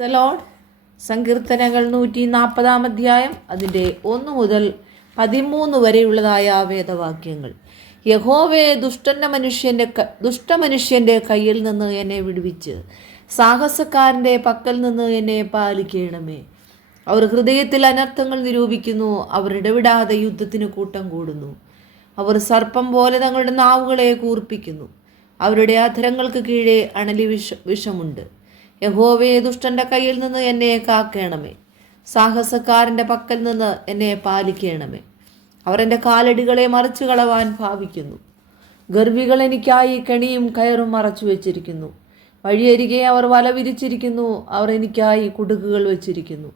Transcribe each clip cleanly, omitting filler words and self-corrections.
The Lord. സങ്കീർത്തനങ്ങൾ 140 അധ്യായം അതിൻ്റെ 1 മുതൽ 13 വരെയുള്ളതായ വേദവാക്യങ്ങൾ. യഹോവേ, ദുഷ്ടമനുഷ്യൻ്റെ കയ്യിൽ നിന്ന് എന്നെ വിടുവിച്ച് സാഹസക്കാരൻ്റെ പക്കൽ നിന്ന് എന്നെ പാലിക്കണമേ. അവർ ഹൃദയത്തിൽ അനർത്ഥങ്ങൾ നിരൂപിക്കുന്നു, അവർ ഇടവിടാതെ യുദ്ധത്തിന് കൂട്ടം കൂടുന്നു. അവർ സർപ്പം പോലെ തങ്ങളുടെ നാവുകളെ കൂർപ്പിക്കുന്നു, അവരുടെ അധരങ്ങൾക്ക് കീഴെ അണലി വിഷമുണ്ട്. യഹോവേ, ദുഷ്ടന്റെ കയ്യിൽ നിന്ന് എന്നെ കാക്കണമേ, സാഹസക്കാരൻ്റെ പക്കൽ നിന്ന് എന്നെ പാലിക്കണമേ. അവർ എൻ്റെ കാലടികളെ മറിച്ചു കളവാൻ ഭാവിക്കുന്നു. ഗർവികൾ എനിക്കായി കെണിയും കയറും മറച്ചു വെച്ചിരിക്കുന്നു. വഴിയരികെ അവർ വല വിരിച്ചിരിക്കുന്നു, അവർ എനിക്കായി കുടുക്കുകൾ വെച്ചിരിക്കുന്നു.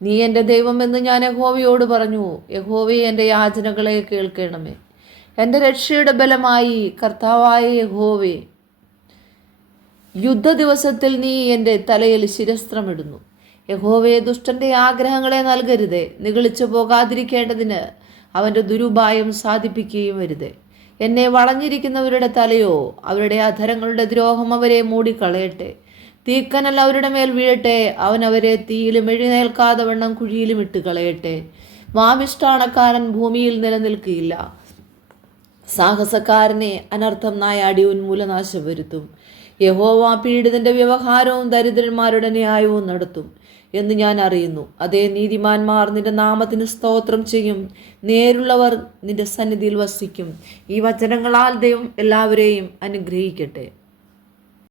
നീ എൻ്റെ ദൈവമെന്ന് ഞാൻ യഹോവയോട് പറഞ്ഞു. യഹോവേ, എൻ്റെ യാചനകളെ കേൾക്കണമേ. എൻ്റെ രക്ഷയുടെ ബലമായി കർത്താവായ യഹോവേ, യുദ്ധ ദിവസത്തിൽ നീ എൻ്റെ തലയിൽ ശിരസ്ത്രമിടുന്നു. യഹോവേ, ദുഷ്ടന്റെ ആഗ്രഹങ്ങളെ നൽകരുതേ, നിഗളിച്ചു പോകാതിരിക്കേണ്ടതിന് അവൻ്റെ ദുരുപായം സാധിപ്പിക്കുകയും വരുതേ. എന്നെ വളഞ്ഞിരിക്കുന്നവരുടെ തലയോ, അവരുടെ അധരങ്ങളുടെ ദ്രോഹം അവരെ മൂടിക്കളയട്ടെ. തീക്കനൽ അവരുടെ മേൽ വീഴട്ടെ, അവൻ അവരെ തീയിലും എഴുന്നേൽക്കാതെ വണ്ണം കുഴിയിലും ഇട്ട് കളയട്ടെ. വാവിഷ്ഠാണക്കാരൻ ഭൂമിയിൽ നിലനിൽക്കുകയില്ല. സാഹസക്കാരനെ അനർത്ഥം നായാടി ഉന്മൂലനാശം വരുത്തും. യഹോവ പീഡിതന്റെ വ്യവഹാരവും ദരിദ്രന്മാരുടെ ന്യായവും നടത്തും എന്ന് ഞാൻ അറിയുന്നു. അതേ, നീതിമാന്മാർ നിന്റെ നാമത്തിന് സ്തോത്രം ചെയ്യും, നേരുള്ളവർ നിന്റെ സന്നിധിയിൽ വസിക്കും. ഈ വചനങ്ങളാൽ ദൈവം എല്ലാവരെയും അനുഗ്രഹിക്കട്ടെ.